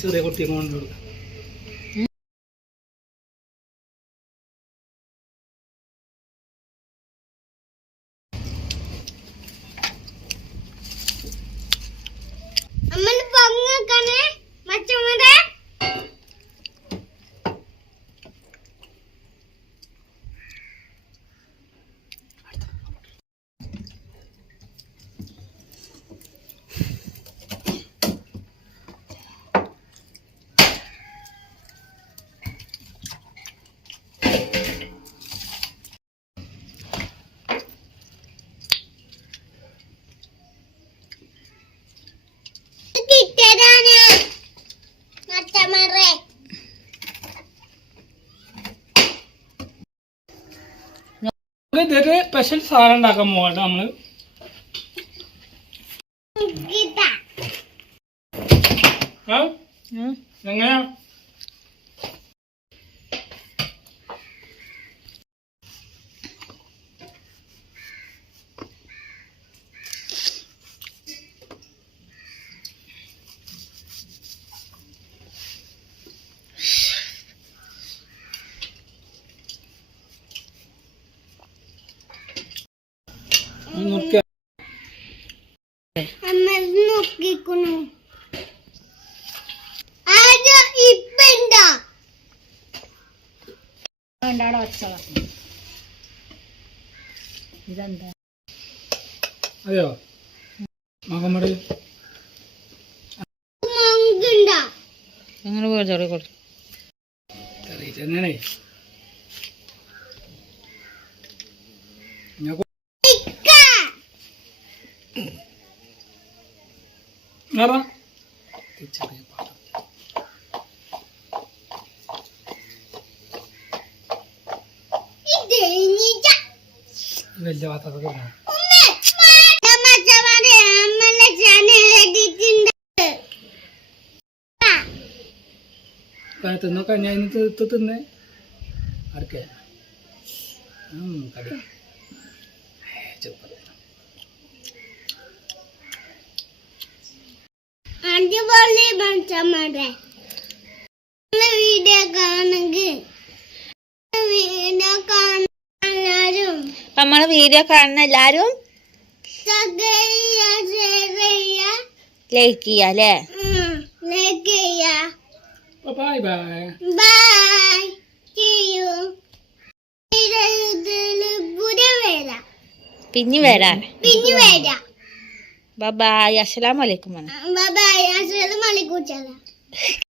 ചെറിയ കുട്ടിയെ കൊണ്ടുള്ളൂ ഇതൊരു സ്പെഷ്യൽ സാധനം ഉണ്ടാക്കാൻ പോകട്ടെ നമ്മൾ? എങ്ങനെയാ? വേണ്ടാടെ വെച്ചതാ ഇതെന്താ? അതെയോ? മകമ്മടി അങ്ങനെ പോയി ചെറിയ കൊടുത്തു? ചെറിയ വലിയ പാത്രത്തിൽ തിന്നൊക്കെ ഞാൻ ഇന്ന് തി- തി- തിന്നേ. അടുക്കേ. കടി. സൂപ്പർ. അടിപൊളി മച്ചമ്മടെ വീഡിയോ കാണുക വീഡിയോ കാണാനും നമ്മളെ വീഡിയോ കാണുന്ന എല്ലാരും ലൈക്ക് ചെയ്യാല്ലേ അല്ലേ? ബൈ ബൈ ബൈ പിന്നെ വരാ. പിന്നെ വരാം. ബൈ അസ്സലാമലൈക്കും ബൈ അസ്സലാമു അലൈക്കും ചല